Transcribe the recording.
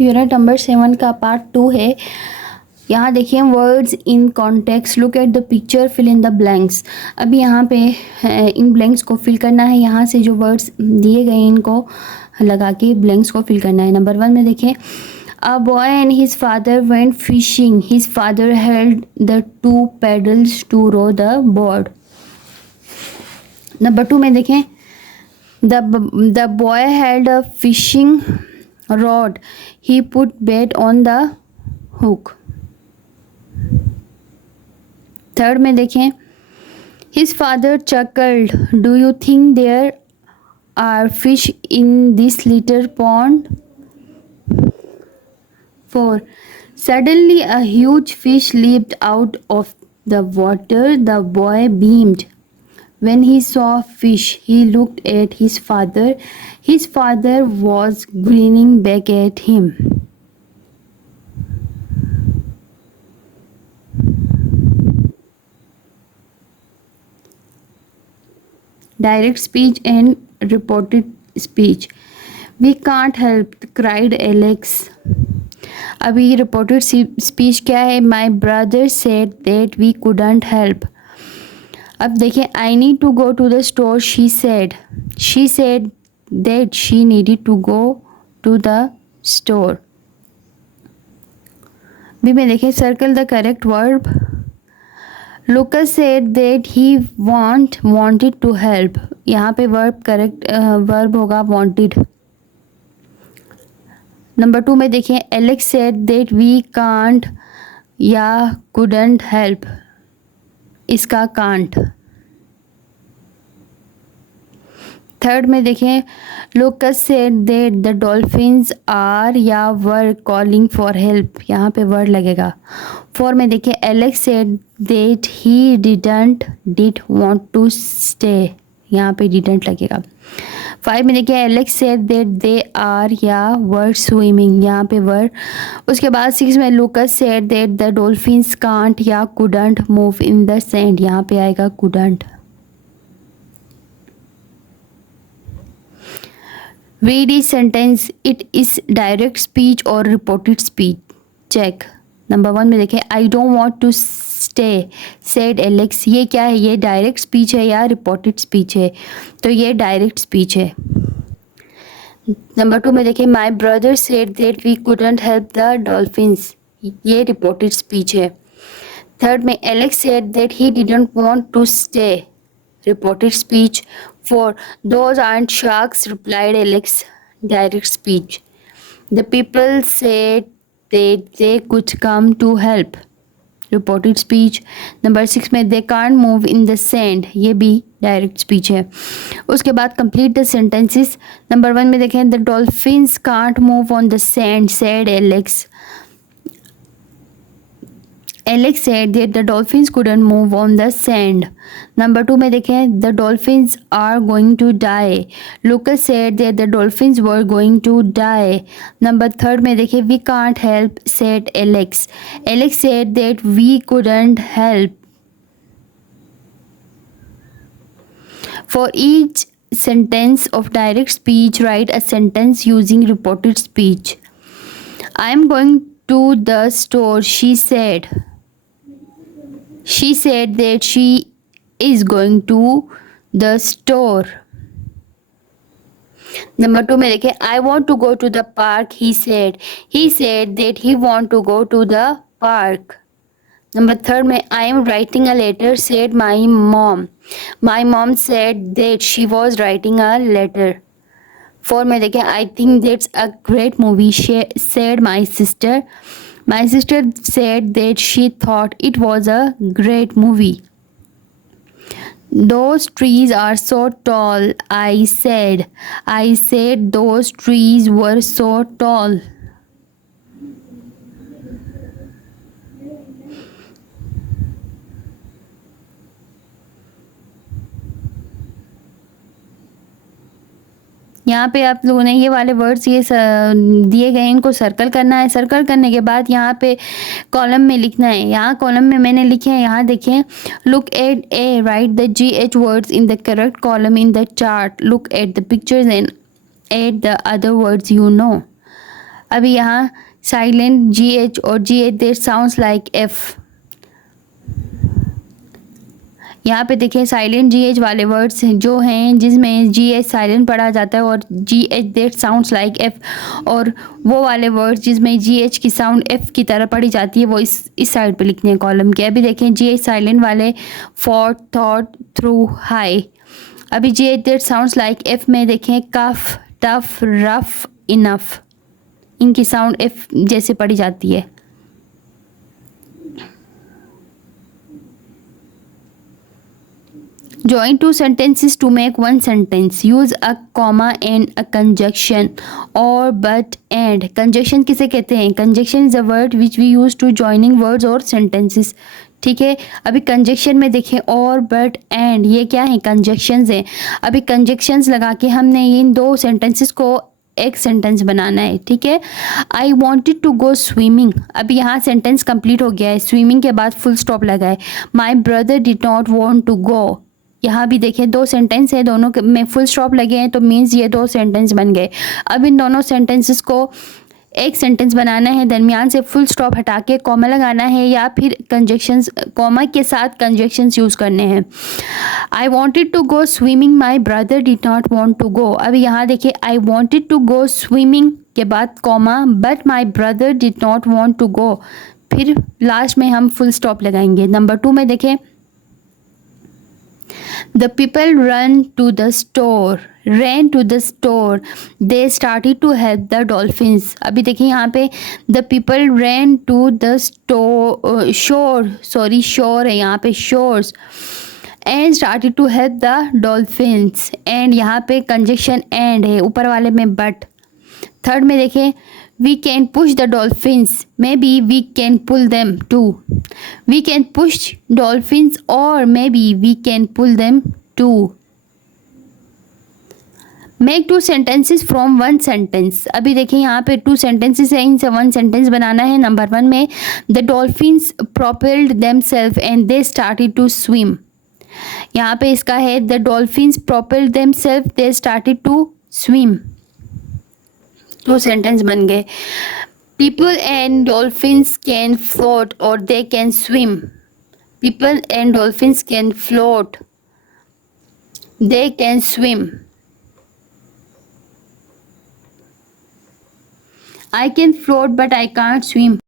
Unit number 7 का part 2 है। यहाँ देखिए words in context, look at the picture, fill in the blanks. अभी यहाँ पे इन ब्लैंक्स को फिल करना है। यहाँ से जो वर्ड्स दिए गए इनको लगा के ब्लैंक्स को फिल करना है। नंबर 1 में देखें, a boy and his father went fishing, his father held the 2 paddles to row the boat. Number 2 में देखें, the boy held a fishing rod, he put bait on the hook. Third में देखें, his father chuckled, do you think there are fish in this little pond? 4. Suddenly a huge fish leaped out of the water. The boy beamed. When he saw fish, he looked at his father. His father was grinning back at him. Direct speech and reported speech. We can't help, cried Alex. अभी reported speech क्या है? My brother said that we couldn't help. अब देखिए, I need to go to the store, she said that she needed to go to the store. B में देखिए, circle the correct verb. Lucas said that he wanted to help. यहाँ पे verb correct verb होगा wanted. Number 2 में देखिए, Alex said that we can't या couldn't help, इसका can't. Third में देखें, Lucas said that the dolphins are या वर कॉलिंग फॉर हेल्प, यहाँ पे वर्ड लगेगा। 4 में देखिए, Alex said that he did want to stay, यहाँ पे डिडंट लगेगा। 5 में देखिए, Alex said that they are या वर स्विमिंग, यहाँ पे वर। उसके बाद 6 में, Lucas said that the dolphins can't या couldn't move in the sand, यहाँ पे आएगा couldn't. Read each sentence. It is direct speech or reported speech. Check. Number 1 में देखें, I don't want to stay, said Alex. ये क्या है? ये डायरेक्ट स्पीच है या रिपोर्टेड स्पीच है? तो ये डायरेक्ट स्पीच है। नंबर 2 में देखें, My brother said that we couldn't help the dolphins. ये रिपोर्टेड स्पीच है। थर्ड में, Alex said that he didn't want to stay, reported speech. 4. Those aren't sharks, replied Alex, direct speech. The people said that they could come to help, reported speech. Number 6 में, they can't move in the sand, ये भी direct speech है। उसके बाद complete the sentences. Number 1 में देखें, the dolphins can't move on the sand, said Alex. Alex said that the dolphins couldn't move on the sand. Number 2 में देखें, the dolphins are going to die. Lucas said that the dolphins were going to die. Number 3 में देखें, we can't help, said Alex. Alex said that we couldn't help. For each sentence of direct speech, write a sentence using reported speech. I am going to the store, she said. She said that she is going to the store. Number 2 में देखें, I want to go to the park, he said. He said that he want to go to the park. Number 3 में, I am writing a letter, said my mom. My mom said that she was writing a letter. 4 में देखें, I think that's a great movie, said my sister. My sister said that she thought it was a great movie. Those trees are so tall, I said. I said those trees were so tall. यहाँ पे आप लोगों ने ये वाले words ये दिए गए, इनको सर्कल करना है। सर्कल करने के बाद यहाँ पे कॉलम में लिखना है। यहाँ कॉलम में मैंने लिखे हैं, यहाँ देखें, look at A, right the GH words in the correct column in the chart, look at the pictures and at the other words you know. अभी यहाँ साइलेंट GH और GH that sounds like F। यहाँ पे देखिए silent GH वाले words जो हैं जिसमें GH साइलेंट पढ़ा जाता है और GH that sounds like F, और वो वाले वर्ड्स जिसमें GH की साउंड F की तरह पढ़ी जाती है वो इस साइड पे लिखने हैं कॉलम के। अभी देखें GH साइलेंट वाले फॉर, थॉट, थ्रू, हाई। अभी GH that sounds like F में देखें कफ, टफ, रफ, इनफ, इनकी साउंड F जैसे पढ़ी जाती है। Join two sentences to make one sentence. Use a comma and a conjunction or but and. Conjunction किसे कहते हैं? Conjunction is a word which we use to joining words or sentences. ठीक है, अभी कंजक्शन में देखें और बट एंड, ये क्या है? कंजक्शंस हैं। अभी कंजक्शंस लगा के हमने इन दो सेंटेंसेस को एक सेंटेंस बनाना है। ठीक है, I wanted to go swimming. अभी यहाँ सेंटेंस कंप्लीट हो गया है, स्विमिंग के बाद फुल स्टॉप लगा है। My brother did not want to go, यहाँ भी देखें दो सेंटेंस है, दोनों में फुल स्टॉप लगे हैं तो मीन्स ये दो सेंटेंस बन गए। अब इन दोनों सेंटेंसेस को एक सेंटेंस बनाना है, दरमियान से फुल स्टॉप हटा के कॉमा लगाना है या फिर कंजक्शंस, कॉमा के साथ कंजक्शंस यूज़ करने हैं। I wanted to go swimming, my brother did not want to go. अब यहाँ देखिए I wanted to go swimming के बाद comma, but my brother did not want to go, फिर लास्ट में हम फुल स्टॉप लगाएंगे। नंबर 2 में देखें The people ran to the store. They started to help the dolphins. अभी देखिए यहाँ पे the people ran to the shore है यहाँ पे shores and started to help the dolphins, and यहाँ पे conjunction and है, ऊपर वाले में but। थर्ड में देखें we can push the dolphins, maybe we can pull them too. We can push dolphins or maybe we can pull them too. Make two sentences from one sentence. अभी देखें यहाँ पे 2 sentences हैं, इनसे 1 sentence बनाना है। Number 1 में the dolphins propelled themselves and they started to swim. यहाँ पे इसका है the dolphins propelled themselves, they started to swim. 2 sentence बन गए। People and dolphins can float or they can swim. People and dolphins can float. They can swim. I can float but I can't swim.